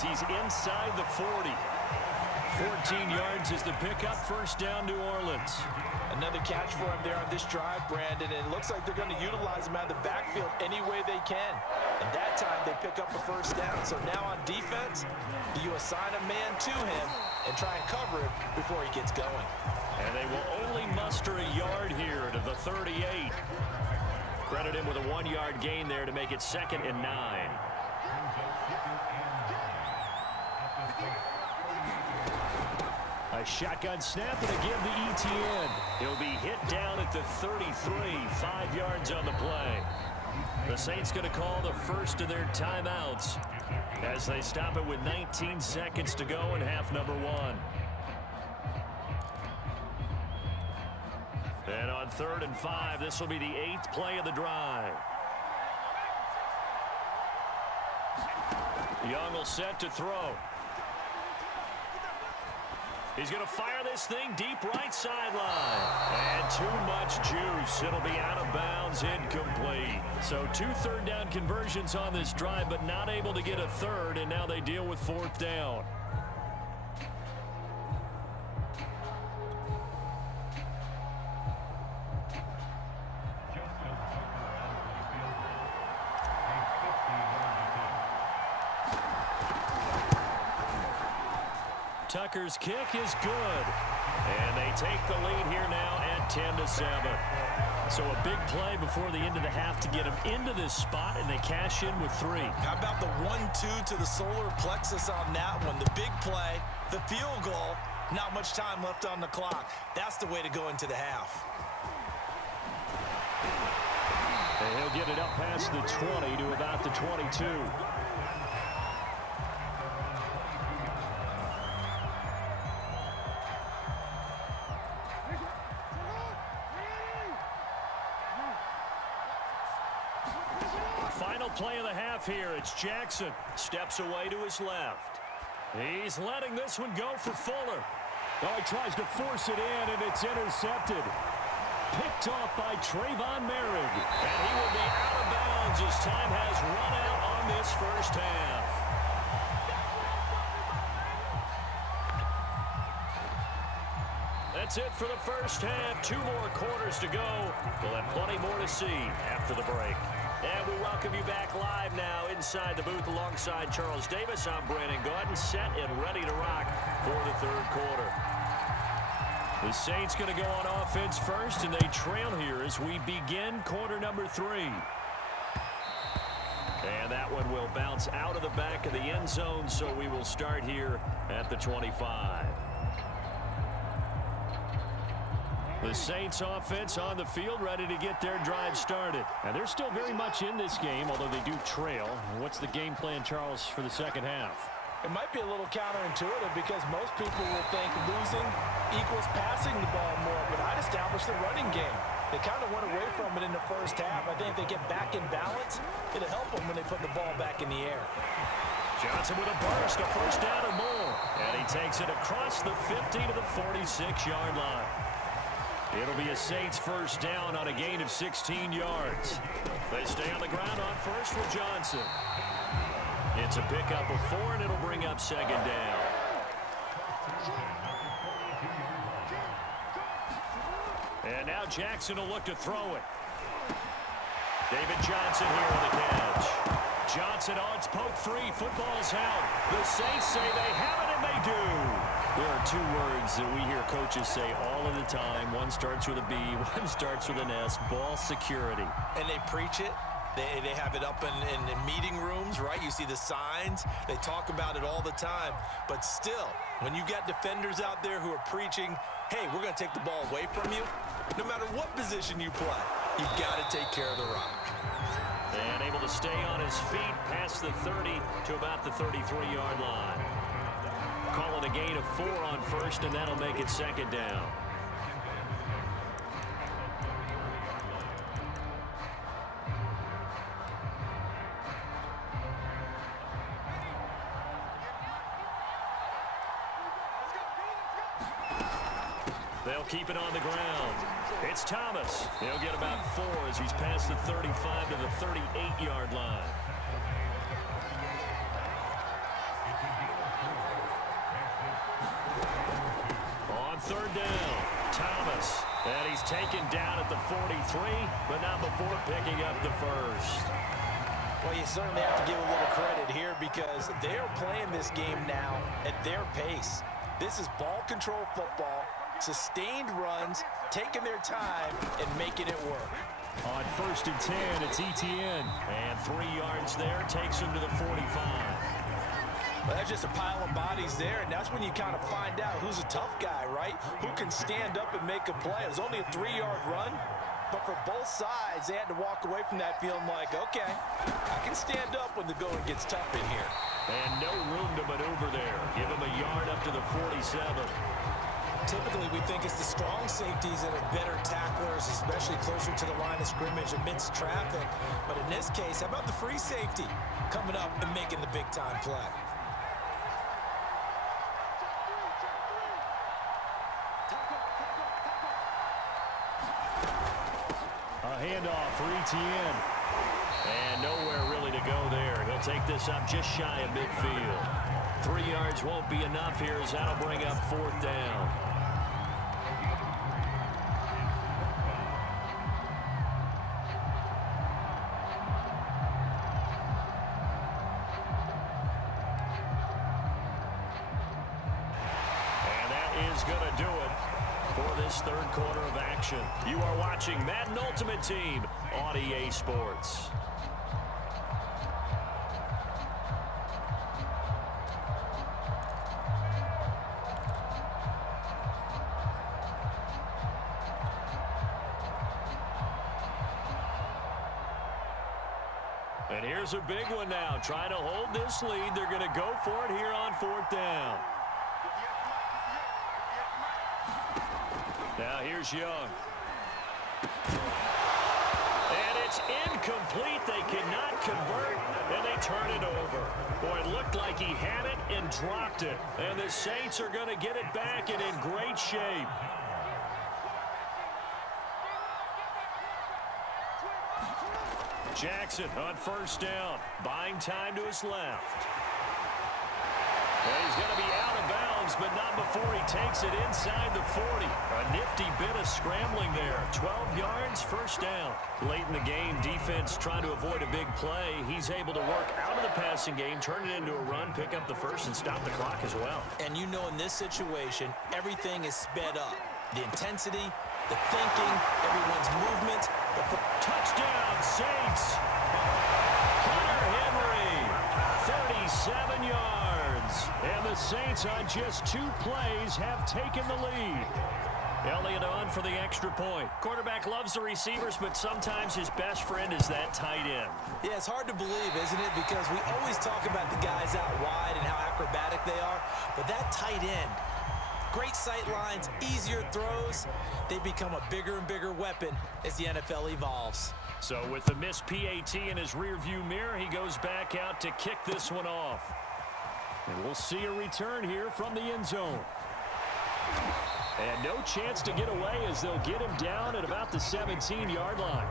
as he's inside the 40. 14 yards is the pickup, first down, New Orleans. Another catch for him there on this drive, Brandon, and it looks like they're going to utilize him out of the backfield any way they can. And that time they pick up a first down. So now on defense, do you assign a man to him and try and cover him before he gets going? And they will only muster a yard here to the 38. Credit him with a 1-yard gain there to make it 2nd and 9. A shotgun snap and a give to Etienne. He'll be hit down at the 33, 5 yards on the play. The Saints going to call the first of their timeouts as they stop it with 19 seconds to go in half number 1. And on 3rd and 5, this will be the 8th play of the drive. Young will set to throw. He's going to fire this thing deep right sideline. And too much juice. It'll be out of bounds, incomplete. So 2 third-down conversions on this drive, but not able to get a third, and now they deal with 4th down. Tucker's kick is good. And they take the lead here now at 10-7. So a big play before the end of the half to get them into this spot, and they cash in with 3. How about the 1-2 to the solar plexus on that one? The big play, the field goal, not much time left on the clock. That's the way to go into the half. And he'll get it up past the 20 to about the 22. Final play of the half here. It's Jackson. Steps away to his left. He's letting this one go for Fuller. Oh, he tries to force it in, and it's intercepted. Picked off by Trayvon Merrick. And he will be out of bounds as time has run out on this first half. That's it for the first half. 2 more quarters to go. We'll have plenty more to see after the break. And we welcome you back live now inside the booth alongside Charles Davis. I'm Brandon Gaudin, set and ready to rock for the 3rd quarter. The Saints going to go on offense first, and they trail here as we begin quarter number 3. And that one will bounce out of the back of the end zone, so we will start here at the 25. The Saints offense on the field ready to get their drive started. And they're still very much in this game, although they do trail. What's the game plan, Charles, for the second half? It might be a little counterintuitive because most people will think losing equals passing the ball more, but I'd establish the running game. They kind of went away from it in the first half. I think if they get back in balance, it'll help them when they put the ball back in the air. Johnson with a burst, a first down or more. And he takes it across the 50 to the 46-yard line. It'll be a Saints first down on a gain of 16 yards. They stay on the ground on first with Johnson. It's a pickup of 4, and it'll bring up 2nd down. And now Jackson will look to throw it. David Johnson here on the catch. Johnson on its poke free. Football's out. The Saints say they have it, and they do. There are 2 words that we hear coaches say all of the time. One starts with a B, one starts with an S. Ball security. And they preach it. They have it up in meeting rooms, right? You see the signs. They talk about it all the time. But still, when you got defenders out there who are preaching, hey, we're going to take the ball away from you, no matter what position you play, you've got to take care of the rock. And able to stay on his feet past the 30 to about the 33-yard line. Calling a gain of 4 on first, and that'll make it 2nd down. They'll keep it on the ground. It's Thomas. He'll get about 4 as he's past the 35 to the 38-yard line. third down. Thomas. And he's taken down at the 43, but not before picking up the first. Well, you certainly have to give a little credit here because they're playing this game now at their pace. This is ball control football, sustained runs, taking their time, and making it work. On 1st and 10, it's Etienne. And 3 yards there, takes him to the 45. Well, that's just a pile of bodies there, and that's when you kind of find out who's a tough guy, right? Who can stand up and make a play. It was only a 3-yard run, but for both sides, they had to walk away from that feeling like, okay, I can stand up when the going gets tough in here. And no room to maneuver there. Give him a yard up to the 47. Typically, we think it's the strong safeties that are better tacklers, especially closer to the line of scrimmage amidst traffic. But in this case, how about the free safety coming up and making the big-time play? A handoff for Etienne. And nowhere really to go there. He'll take this up just shy of midfield. 3 yards won't be enough here as that'll bring up 4th down. And that is going to do it for this third quarter of action. You are watching Madden Ultimate Team on EA Sports. And here's a big one now. Trying to hold this lead. They're going to go for it here on 4th down. Now here's Young. And it's incomplete. They cannot convert, and they turn it over. Boy, it looked like he had it and dropped it. And the Saints are going to get it back and in great shape. Jackson on 1st down. Buying time to his left. And he's going to be out of bounds, but not before he takes it inside the 40. A nifty bit of scrambling there. 12 yards, 1st down. Late in the game, defense trying to avoid a big play. He's able to work out of the passing game, turn it into a run, pick up the first, and stop the clock as well. And you know in this situation, everything is sped up. The intensity, the thinking, everyone's movement. Touchdown, Saints. Hunter Henry, 37 yards. And the Saints on just 2 plays have taken the lead. Elliott on for the extra point. Quarterback loves the receivers, but sometimes his best friend is that tight end. Yeah, it's hard to believe, isn't it? Because we always talk about the guys out wide and how acrobatic they are. But that tight end, great sight lines, easier throws. They become a bigger and bigger weapon as the NFL evolves. So with the missed PAT in his rearview mirror, he goes back out to kick this one off. And we'll see a return here from the end zone. And no chance to get away as they'll get him down at about the 17-yard line.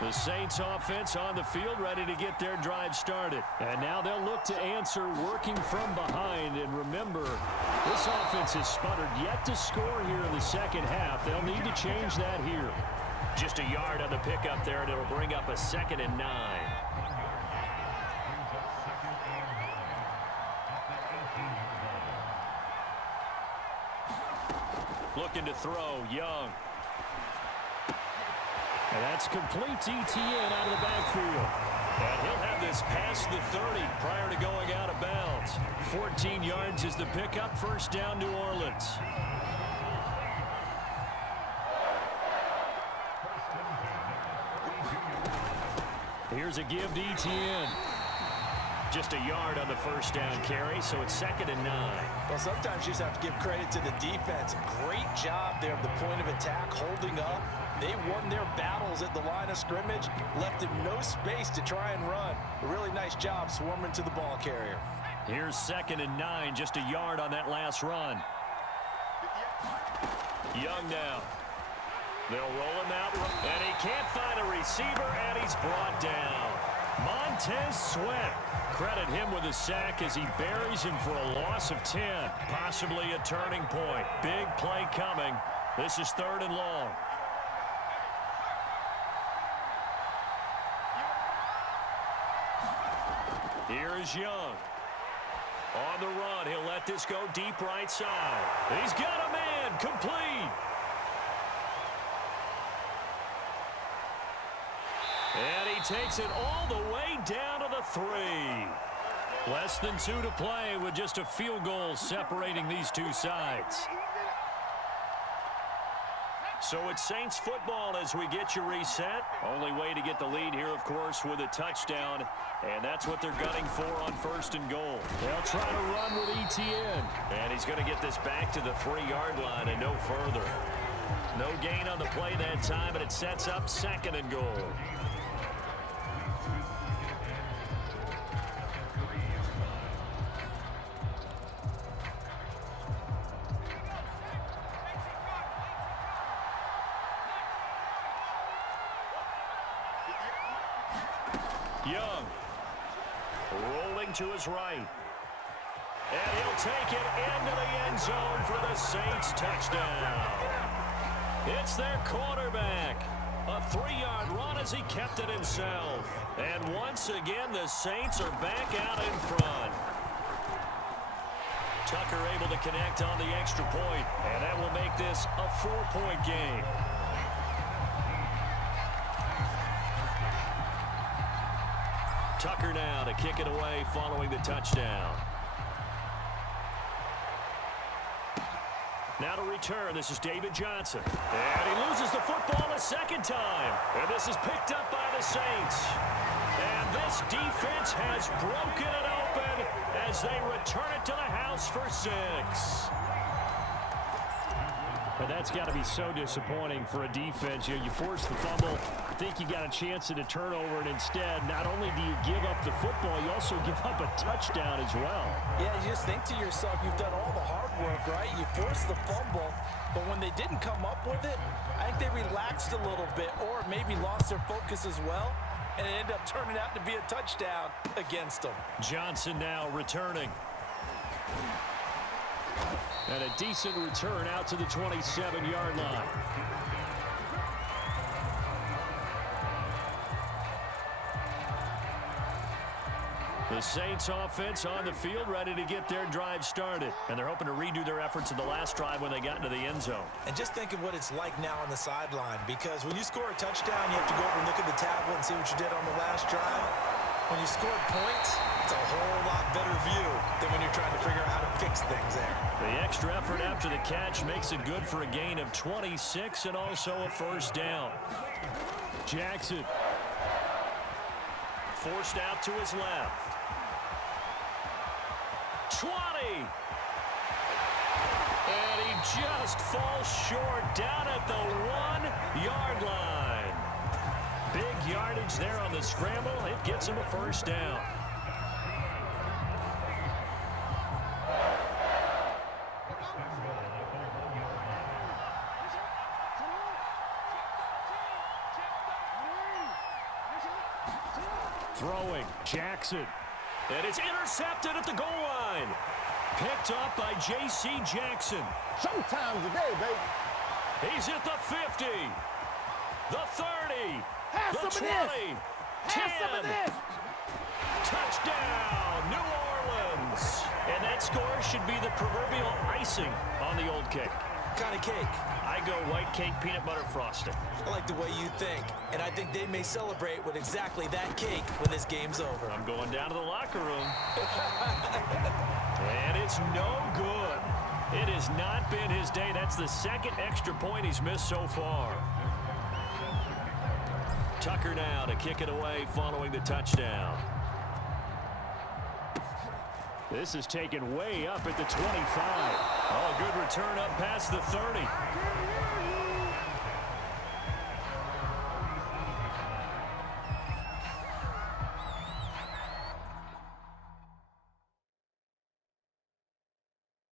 The Saints offense on the field ready to get their drive started. And now they'll look to answer working from behind. And remember, this offense has sputtered yet to score here in the second half. They'll need to change that here. Just a yard on the pickup there, and it'll bring up a 2nd and 9. Looking to throw, Young. And that's complete to Etienne out of the backfield. And he'll have this past the 30 prior to going out of bounds. 14 yards is the pickup. 1st down, New Orleans. Here's a give to Etienne. Just a yard on the 1st down carry, so it's 2nd and 9. Well, sometimes you just have to give credit to the defense. Great job there at the point of attack, holding up. They won their battles at the line of scrimmage, left him no space to try and run. A really nice job swarming to the ball carrier. Here's 2nd and 9, just a yard on that last run. Young now. They'll roll him out, and he can't find a receiver, and he's brought down. Montez Sweat. Credit him with a sack as he buries him for a loss of 10. Possibly a turning point. Big play coming. This is 3rd and long. Here is Young. On the run, he'll let this go deep right side. He's got a man, complete. And he takes it all the way down to the 3. Less than 2 to play with just a field goal separating these two sides. So it's Saints football as we get you reset. Only way to get the lead here, of course, with a touchdown. And that's what they're gunning for on 1st and goal. They'll try to run with ETN. And he's going to get this back to the 3-yard line and no further. No gain on the play that time, and it sets up 2nd and goal. Young rolling to his right. And he'll take it into the end zone for the Saints touchdown. It's their quarterback. A 3-yard run as he kept it himself. And once again, the Saints are back out in front. Tucker able to connect on the extra point, and that will make this a 4-point game. Tucker now to kick it away following the touchdown. Now to return, this is David Johnson. And he loses the football a 2nd time. And this is picked up by the Saints. And this defense has broken it open as they return it to the house for 6. But that's got to be so disappointing for a defense. You force the fumble, think you got a chance at a turnover, and instead, not only do you give up the football, you also give up a touchdown as well. Yeah, you just think to yourself, you've done all the hard work, right? You forced the fumble, but when they didn't come up with it, I think they relaxed a little bit or maybe lost their focus as well, and it ended up turning out to be a touchdown against them. Johnson now returning. And a decent return out to the 27-yard line. The Saints offense on the field ready to get their drive started. And they're hoping to redo their efforts in the last drive when they got into the end zone. And just think of what it's like now on the sideline, because when you score a touchdown, you have to go over and look at the tablet and see what you did on the last drive. When you scored points, it's a whole lot better view than when you're trying to figure out how to fix things there. The extra effort after the catch makes it good for a gain of 26 and also a 1st down. Jackson forced out to his left. 20. And he just falls short down at the 1-yard line. Big yardage there on the scramble. It gets him a 1st down. Throwing, Jackson. And it's intercepted at the goal line. Picked up by J.C. Jackson. Showtime today, baby. He's at the 50. The 30. Have the some 20. of this. 10. Have some of this. Touchdown, New Orleans. And that score should be the proverbial icing on the old cake. What kind of cake? I go white cake, peanut butter frosting. I like the way you think, and I think they may celebrate with exactly that cake when this game's over. I'm going down to the locker room. And it's no good. It has not been his day. That's the 2nd extra point he's missed so far. Tucker now to kick it away following the touchdown. This is taken way up at the 25. Oh, a good return up past the 30.